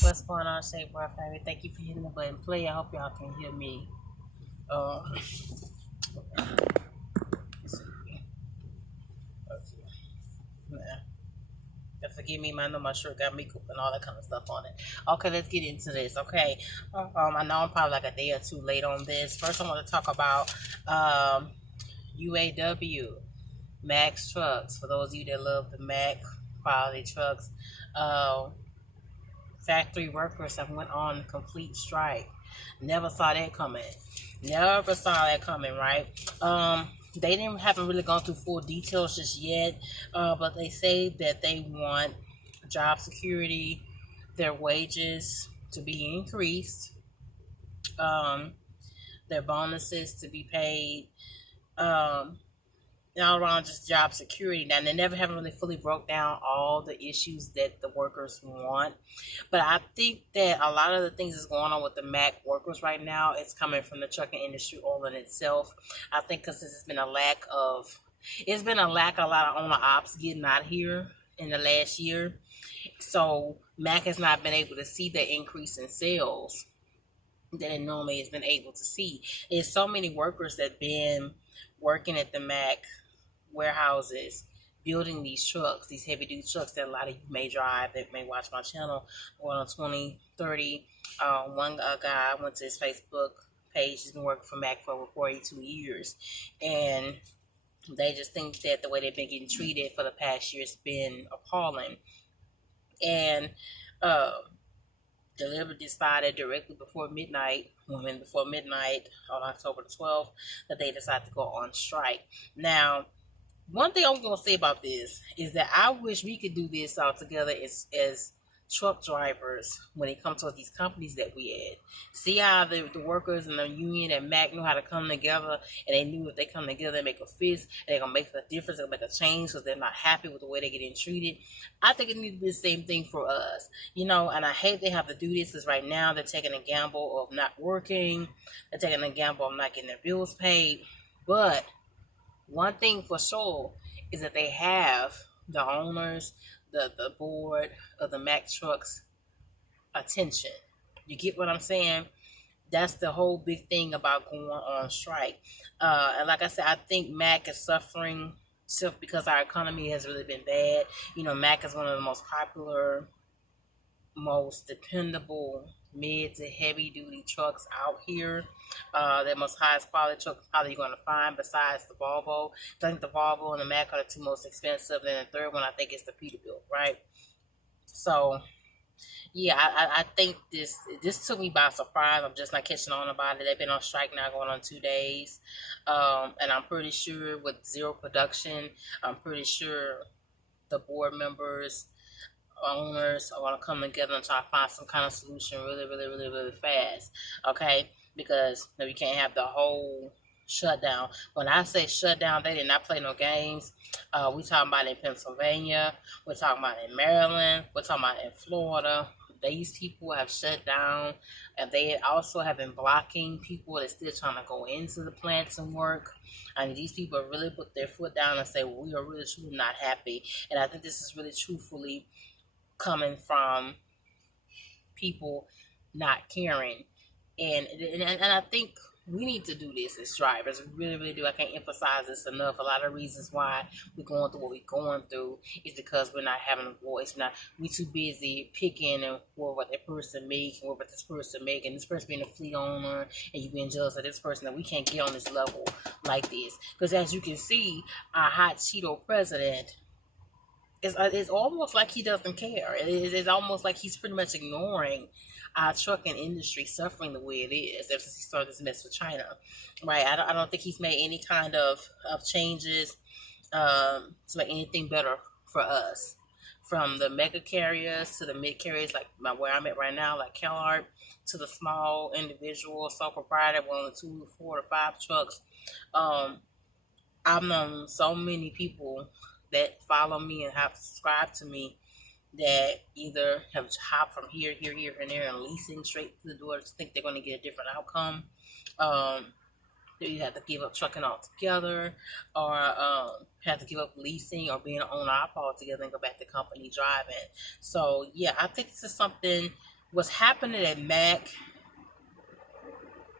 What's going on, Shape Boy family? Thank you for hitting the button play. I hope y'all can hear me. Uh, Forgive me, I know my shirt got makeup and all that kind of stuff on it. Okay, let's get into this. Okay, I know I'm probably like a day or two late on this. First, I want to talk about UAW Mack's trucks. For those of you that love the Mack quality trucks, factory workers have went on complete strike. Never saw that coming. Never saw that coming, right? They haven't really gone through full details just yet, but they say that they want job security, their wages to be increased, their bonuses to be paid, all around just job security. Now, they never haven't really fully broke down all the issues that the workers want, but I think that a lot of the things that's going on with the Mack workers right now is coming from the trucking industry all in itself. I think because it's been a lack of a lot of owner ops getting out here in the last year, so Mack has not been able to see the increase in sales that it normally has been able to see. There's so many workers that been working at the Mack warehouses building these trucks, these heavy duty trucks that a lot of you may drive, that may watch my channel, going on 20, 30. One guy, I went to his Facebook page, he's been working for Mack for over 42 years, and they just think that the way they've been getting treated for the past year has been appalling. And delivered decided directly before midnight on October the 12th, that they decided to go on strike. Now, one thing I'm going to say about this is that I wish we could do this all together as truck drivers when it comes to these companies that we had. See how the workers in the union and Mack knew how to come together, and they knew if they come together and make a fist, they're going to make a difference, they're going to make a change because they're not happy with the way they're getting treated. I think it needs to be the same thing for us, and I hate they have to do this because right now they're taking a gamble of not working, they're taking a gamble of not getting their bills paid, but one thing for sure is that they have the owners, the board of the Mack trucks attention. You get what I'm saying? That's the whole big thing about going on strike. And like I said, I think Mack is suffering because our economy has really been bad. Mack is one of the most popular, most dependable mid to heavy duty trucks out here. The most highest quality truck probably you're going to find besides the Volvo. I think the Volvo and the Mack are the two most expensive. Then the third one I think is the Peterbilt, right? So yeah, I think this took me by surprise. I'm just not catching on about it. They've been on strike now going on 2 days, and I'm pretty sure with zero production, I'm pretty sure the board members, owners are going to come together and try to find some kind of solution really, really, really, really fast, okay? Because we can't have the whole shutdown. When I say shutdown, they did not play no games. We talking about in Pennsylvania, we're talking about in Maryland, we're talking about in Florida. These people have shut down, and they also have been blocking people that's still trying to go into the plants and work. And these people have really put their foot down and say, well, we are really truly not happy. And I think this is really truthfully coming from people not caring, and I think we need to do this as drivers. We really, really do. I can't emphasize this enough. A lot of reasons why we're going through what we're going through is because we're not having a voice. We too busy picking and what that person make and what this person make, and this person being a fleet owner, and you being jealous of this person, that we can't get on this level like this. Because as you can see, our hot Cheeto president, it's almost like he doesn't care. It's almost like he's pretty much ignoring our trucking industry suffering the way it is ever since he started this mess with China, right? I don't think he's made any kind of changes to make anything better for us, from the mega carriers to the mid carriers, like where I'm at right now, like Kellard, to the small individual sole proprietor with only 2, 4, or 5 trucks. I've known so many people that follow me and have subscribed to me that either have hopped from here, and there, and leasing straight to the door to think they're going to get a different outcome. You have to give up trucking altogether, or have to give up leasing or being an owner-op altogether and go back to company driving. So yeah, I think this is something. What's happening at Mack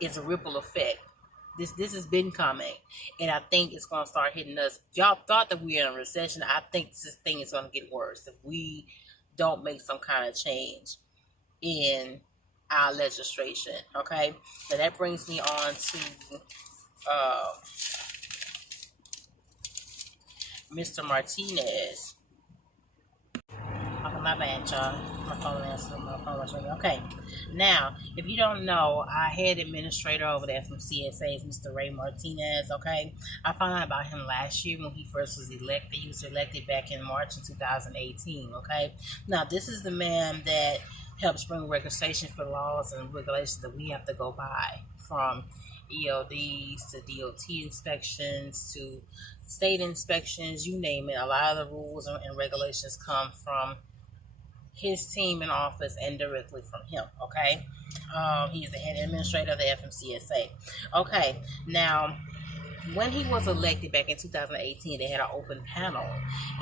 is a ripple effect. This has been coming, and I think it's going to start hitting us. Y'all thought that we were in a recession. I think this thing is going to get worse if we don't make some kind of change in our legislation. Okay, so that brings me on to Mr. Martinez. Okay, my bad, y'all. My phone was ringing. Okay, now, if you don't know, our head administrator over the FMCSA is Mr. Ray Martinez, okay? I found out about him last year when he first was elected. He was elected back in March of 2018, okay? Now, this is the man that helps bring regulation for laws and regulations that we have to go by, from ELDs to DOT inspections to state inspections, you name it. A lot of the rules and regulations come from his team in office and directly from him, okay? He's the head administrator of the FMCSA. Okay, now, when he was elected back in 2018, they had an open panel.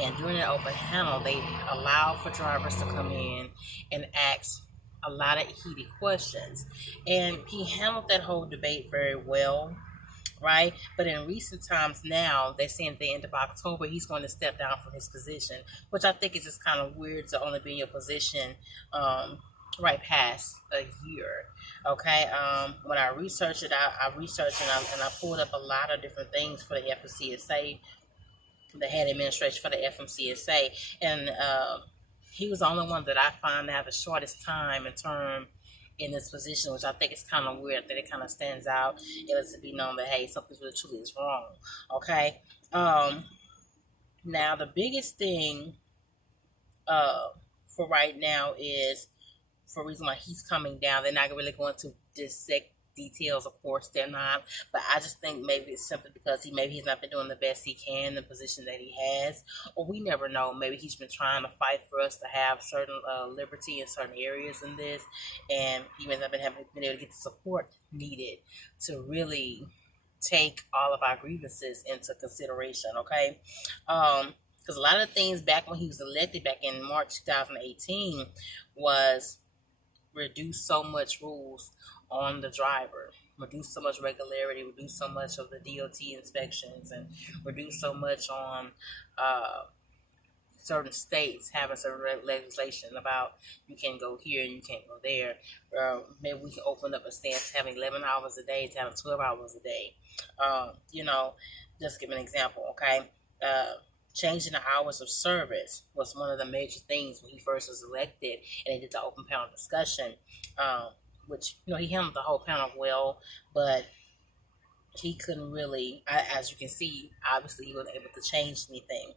And during that open panel, they allowed for drivers to come in and ask a lot of heated questions. And he handled that whole debate very well, right? But in recent times now, they're saying at the end of October, he's going to step down from his position, which I think is just kind of weird to only be in your position right past a year. Okay, when I researched it, I researched and I pulled up a lot of different things for the FMCSA, the head administration for the FMCSA, and he was the only one that I found to have the shortest time and term in this position, which I think is kind of weird that it kind of stands out. It lets it be known that, hey, something really truly is wrong. Okay. Now, the biggest thing for right now is, for a reason why he's coming down, they're not really going to dissect details, of course they're not, but I just think maybe it's simply because he's not been doing the best he can in the position that he has, or we never know. Maybe he's been trying to fight for us to have certain liberty in certain areas in this, and he has not been able to get the support needed to really take all of our grievances into consideration. Okay, because a lot of the things back when he was elected back in March 2018 was reduce so much rules on the driver, reduce so much regularity, reduce so much of the DOT inspections, and reduce so much on certain states having certain legislation about you can't go here and you can't go there. Maybe we can open up a stance to having 11 hours a day to having 12 hours a day. Just give an example, okay? Changing the hours of service was one of the major things when he first was elected, and they did the open panel discussion, which, he handled the whole panel well, but he couldn't really, as you can see, obviously he wasn't able to change anything,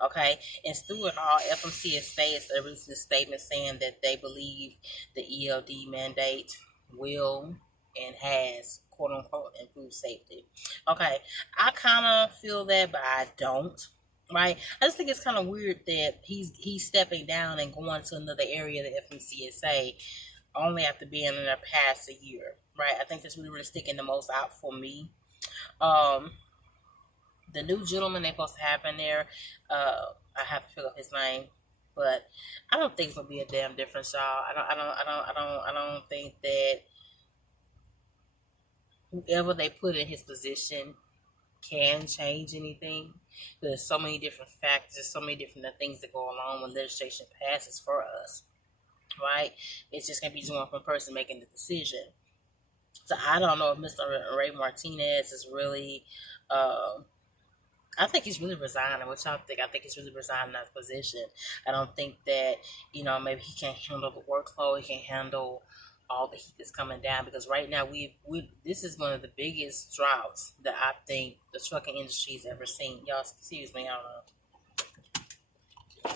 okay? And through it all, FMCSA is released a statement saying that they believe the ELD mandate will and has, quote-unquote, improved safety. Okay, I kind of feel that, but I don't. Right, I just think it's kind of weird that he's stepping down and going to another area of the FMCSA only after being in there past a year. Right, I think that's really sticking the most out for me. The new gentleman they're supposed to have in there, I have to pick up his name, but I don't think it's gonna be a damn difference, y'all. I don't think that whoever they put in his position can change anything. There's so many different factors, so many different things that go along when legislation passes for us, right? It's just going to be one person making the decision. So I don't know if Mr. Ray Martinez is really, I think he's really resigning. What y'all think? I think he's really resigning that position. I don't think that, maybe he can't handle the workload. He can't handle all the heat that's coming down, because right now this is one of the biggest droughts that I think the trucking industry has ever seen. Y'all, excuse me, I don't know.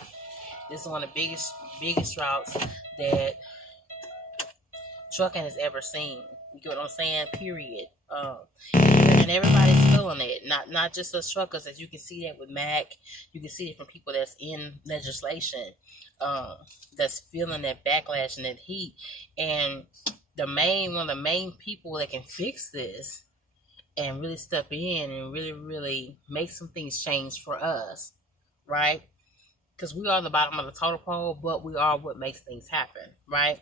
This is one of the biggest droughts that trucking has ever seen. You get what I'm saying? Period. And everybody's feeling it. Not just us truckers. As you can see that with Mack, you can see it from people that's in legislation, that's feeling that backlash and that heat. And one of the main people that can fix this and really step in and really make some things change for us, right? Because we are the bottom of the totem pole, but we are what makes things happen, right?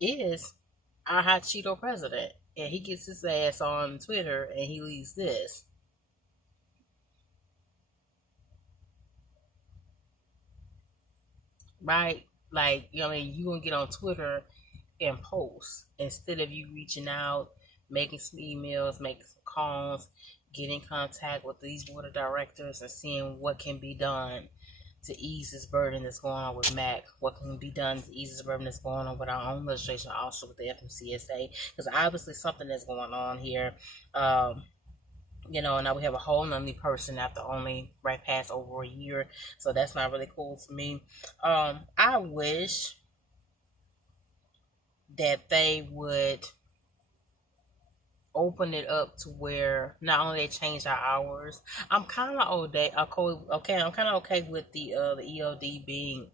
Is our hot Cheeto president. And he gets his ass on Twitter and he leaves this. Right? Like, you know what I mean? You gonna get on Twitter and post instead of you reaching out, making some emails, making some calls, get in contact with these board of directors and seeing what can be done to ease this burden that's going on with Mack, what can be done to ease this burden that's going on with our own legislation, also with the FMCSA, because obviously something that's going on here. You know, now we have a whole nother person after only right past over a year, so that's not really cool to me. I wish that they would open it up to where not only they change our hours. I'm kind of okay. I'm kind of okay with the EOD being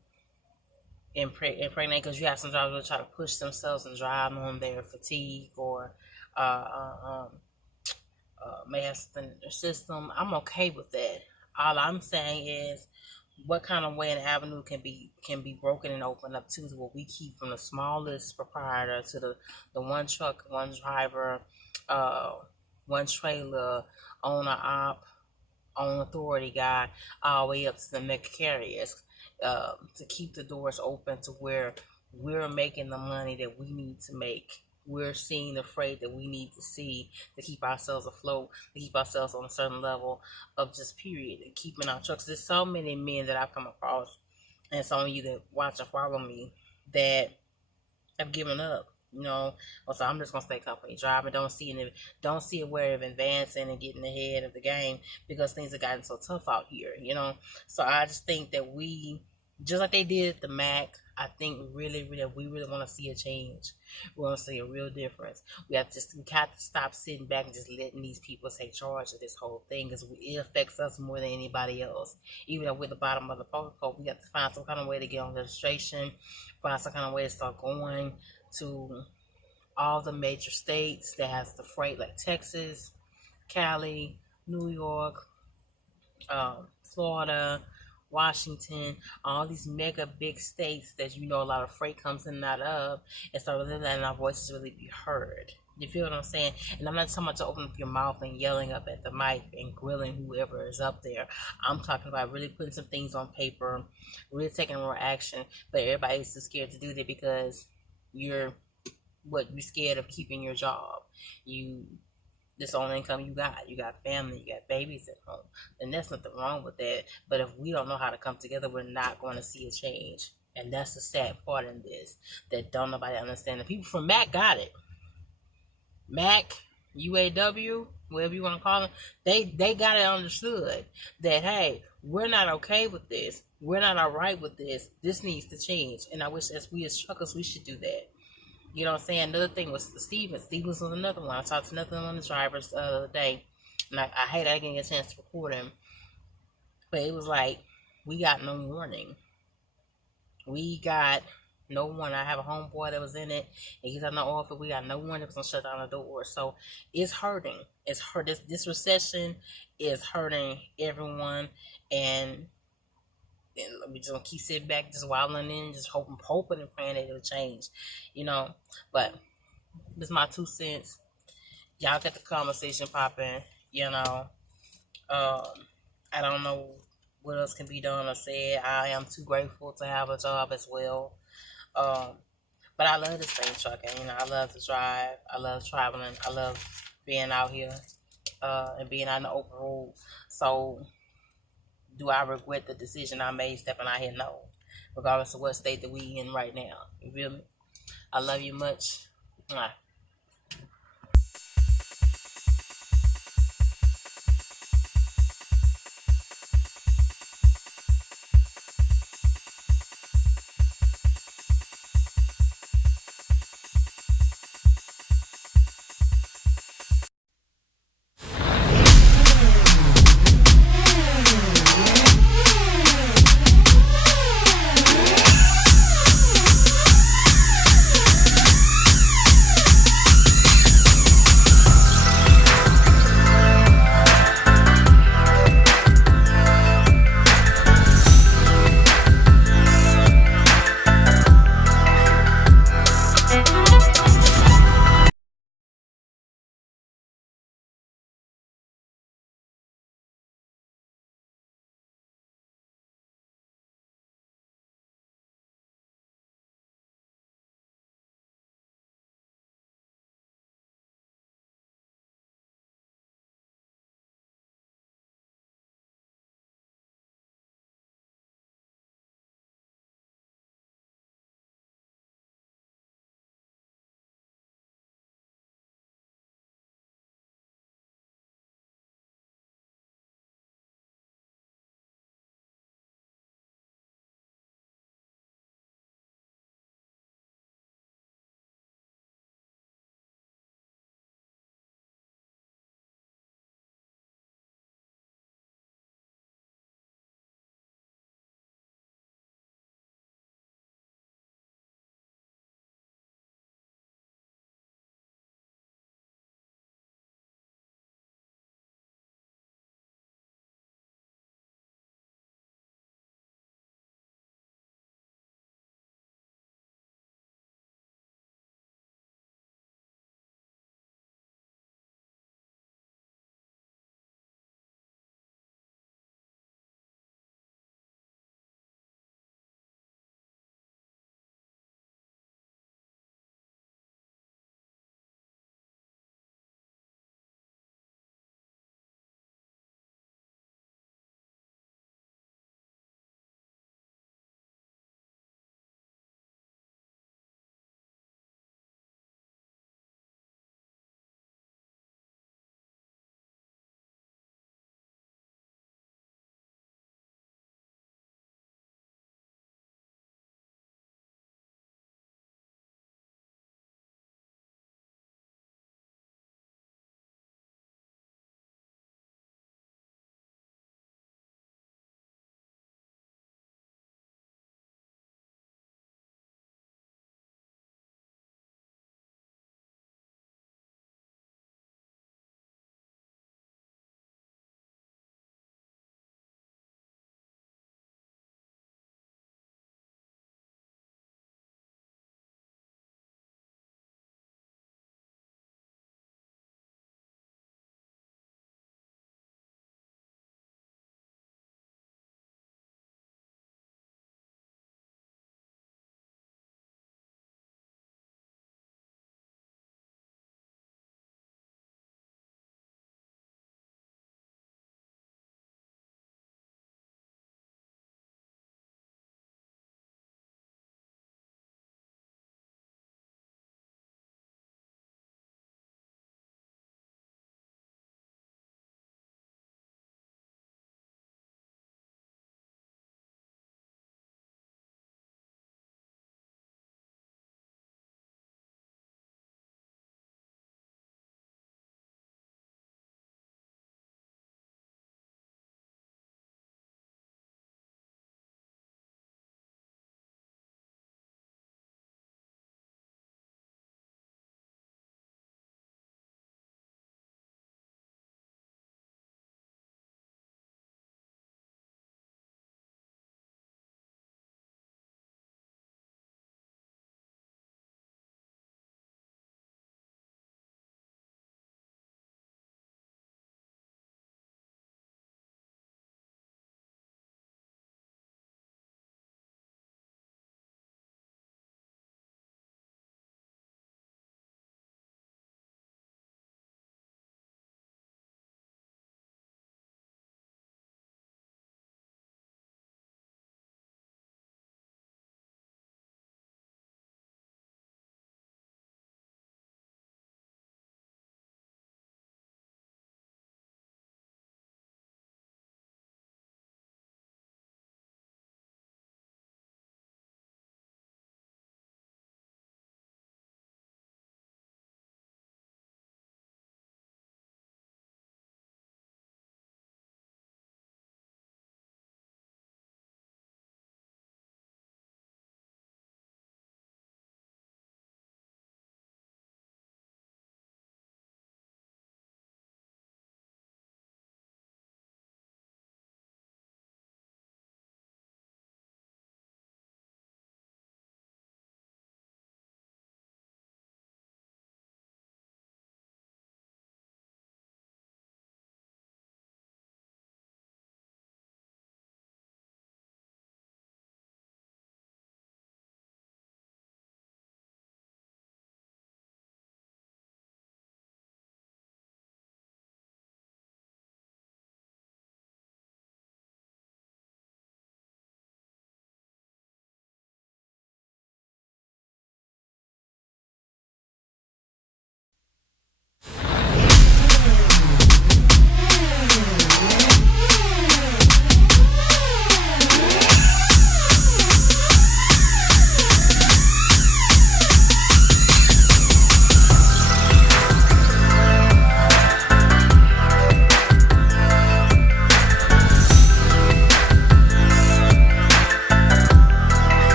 impregnate, because you have some drivers that try to push themselves and drive on their fatigue or may have something in their system. I'm okay with that. All I'm saying is, what kind of way an avenue can be broken and opened up to where we keep from the smallest proprietor to the one truck, one driver, one trailer owner, own authority guy, all the way up to the mega carriers, to keep the doors open to where we're making the money that we need to make. We're seeing the freight that we need to see to keep ourselves afloat, to keep ourselves on a certain level of just period, and keeping our trucks. There's so many men that I've come across, and some of you that watch and follow me, that have given up. You know, so I'm just gonna stay company driving. Don't see a way of advancing and getting ahead of the game because things have gotten so tough out here. You know, so I just think that we, just like they did at the Mack, I think we really want to see a change. We want to see a real difference. We have to stop sitting back and just letting these people take charge of this whole thing, because it affects us more than anybody else. Even though we're the bottom of the protocol, we have to find some kind of way to get on registration, find some kind of way to start going to all the major states that has the freight, like Texas, Cali, New York, Florida, Washington, all these mega big states that a lot of freight comes in and out of, and start letting our voices really be heard. You feel what I'm saying? And I'm not talking about to open up your mouth and yelling up at the mic and grilling whoever is up there. I'm talking about really putting some things on paper, really taking more action. But everybody's too scared to do that because you're scared of keeping your job. This only income you got. You got family, you got babies at home. And there's nothing wrong with that. But if we don't know how to come together, we're not going to see a change. And that's the sad part in this, that don't nobody understand. The people from Mack got it. Mack, UAW, whatever you want to call them, they got it understood that, hey, we're not okay with this. We're not all right with this. This needs to change. And I wish as truckers, we should do that. You know what I'm saying? Another thing was Stevens. Stevens was another one. I talked to another one of the drivers the other day. And I hate I didn't get a chance to record him. But it was like, we got no warning. We got no warning. I have a homeboy that was in it. And he's on the offer. We got no warning. It was going to shut down the door. So it's hurting. It's hurt. This recession is hurting everyone. And we just gonna keep sitting back, just wilding in, just hoping and praying that it'll change, But this is my 2 cents. Y'all get the conversation popping, I don't know what else can be done or said. I am too grateful to have a job as well. But I love this thing trucking. I love to drive. I love traveling. I love being out here and being on the open road. So, do I regret the decision I made stepping out here? No. Regardless of what state that we in right now. You feel me? I love you much. Mwah.